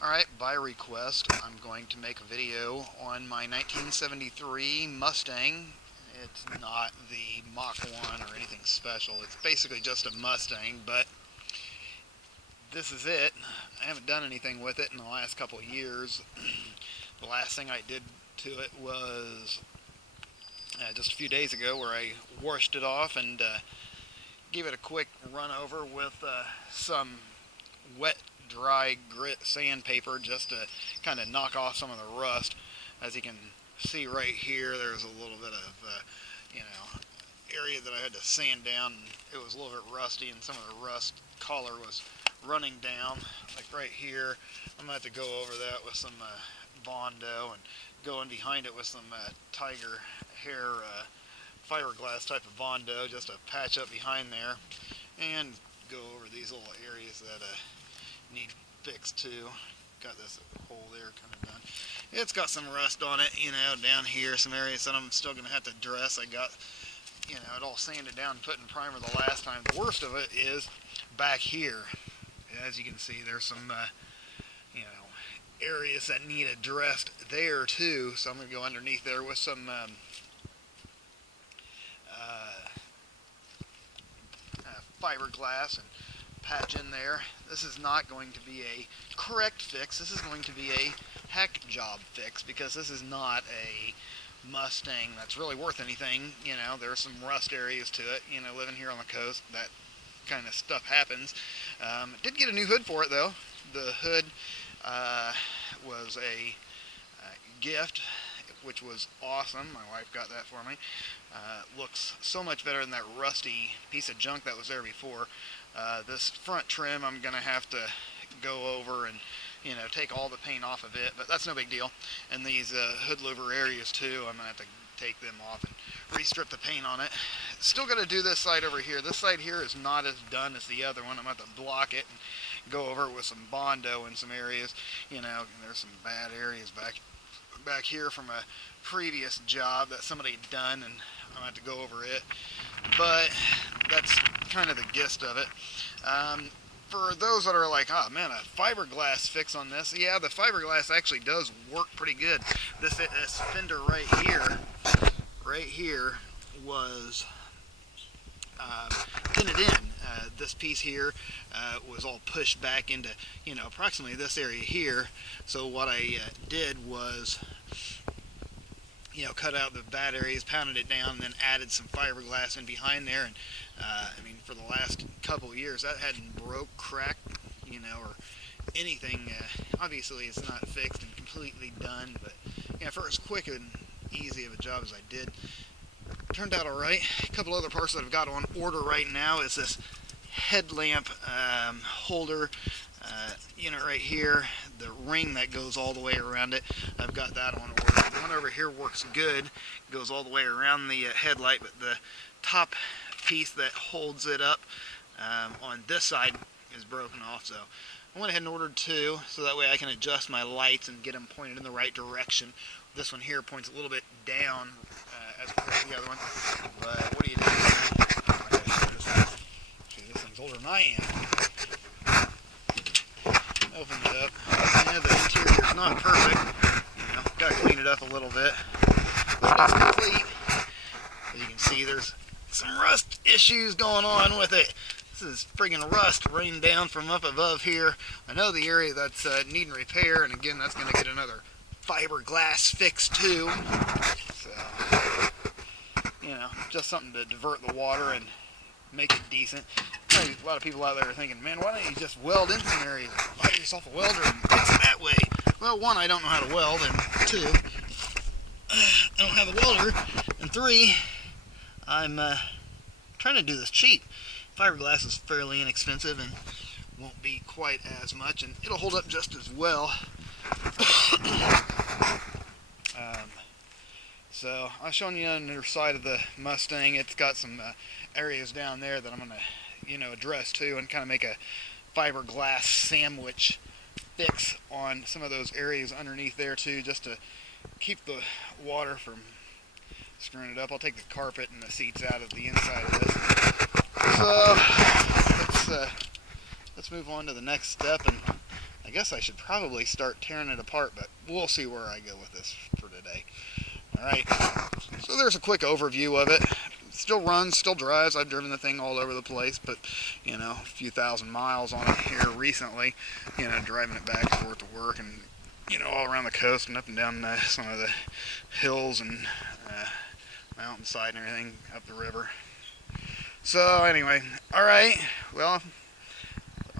Alright, by request, I'm going to make a video on my 1973 Mustang. It's not the Mach 1 or anything special. It's basically just a Mustang, but this is it. I haven't done anything with it in the last couple of years. The last thing I did to it was just a few days ago, where I washed it off and gave it a quick run over with some wet dry grit sandpaper just to kind of knock off some of the rust. As you can see right here, there's a little bit of area that I had to sand down. It was a little bit rusty, and some of the rust color was running down, like right here. I'm going to have to go over that with some Bondo and go in behind it with some tiger hair fiberglass type of Bondo just to patch up behind there, and go over these little areas that need fixed too. Got this hole there kind of done. It's got some rust on it, down here, some areas that I'm still going to have to dress. I got, it all sanded down and put in primer the last time. The worst of it is back here. As you can see, there's some, areas that need addressed there too. So I'm going to go underneath there with some fiberglass and patch in there. This is not going to be a correct fix. This is going to be a heck job fix, because this is not a Mustang that's really worth anything. There's some rust areas to it. Living here on the coast, that kind of stuff happens. Did get a new hood for it though. The hood was a gift, which was awesome. My wife got that for me. Looks so much better than that rusty piece of junk that was there before. This front trim I'm going to have to go over and take all the paint off of it, but that's no big deal. And these hood louver areas too, I'm going to have to take them off and re-strip the paint on it. Still got to do this side over here. This side here is not as done as the other one. I'm going to have to block it and go over it with some Bondo in some areas. There's some bad areas back here from a previous job that somebody had done, and I'm going to have to go over it. But that's kind of the gist of it. For those that are like, oh man, a fiberglass fix on this, yeah, the fiberglass actually does work pretty good. This fender right here was tinted in. This piece here was all pushed back into, approximately this area here. So what I did was, cut out the bad areas, pounded it down, and then added some fiberglass in behind there. And for the last couple of years, that hadn't broke, cracked, or anything. Obviously, it's not fixed and completely done, but for as quick and easy of a job as I did, turned out all right. A couple other parts that I've got on order right now is this headlamp holder unit right here, the ring that goes all the way around it. I've got that on order. The one over here works good, goes all the way around the headlight, but the top piece that holds it up on this side is broken off. So I went ahead and ordered two, so that way I can adjust my lights and get them pointed in the right direction. This one here points a little bit down as compared to the other one. But what do you do? This thing's older than I am. Open it up. Yeah, the interior's not perfect. Got to clean it up a little bit. But it's complete. As you can see, there's some rust issues going on with it. This is friggin' rust raining down from up above here. I know the area that's needing repair, and again, that's going to get another fiberglass fix too. So, just something to divert the water and make it decent. A lot of people out there are thinking, man, why don't you just weld in some areas? Buy yourself a welder and fix it that way. Well, one, I don't know how to weld, and two, I don't have a welder, and three, I'm trying to do this cheap. Fiberglass is fairly inexpensive and won't be quite as much, and it'll hold up just as well. So I've shown you on the other side of the Mustang. It's got some areas down there that I'm going to address too, and kind of make a fiberglass sandwich fix on some of those areas underneath there too, just to keep the water from screwing it up. I'll take the carpet and the seats out of the inside of this. So let's move on to the next step and I guess I should probably start tearing it apart, but we'll see where I go with this for today. Alright, so there's a quick overview of it. It still runs, still drives. I've driven the thing all over the place, but, you know, a few thousand miles on it here recently, you know, driving it back and forth to work and, you know, all around the coast and up and down some of the hills and mountainside and everything up the river. So anyway, alright, well,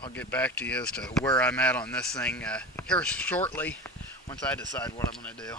I'll get back to you as to where I'm at on this thing here shortly once I decide what I'm going to do.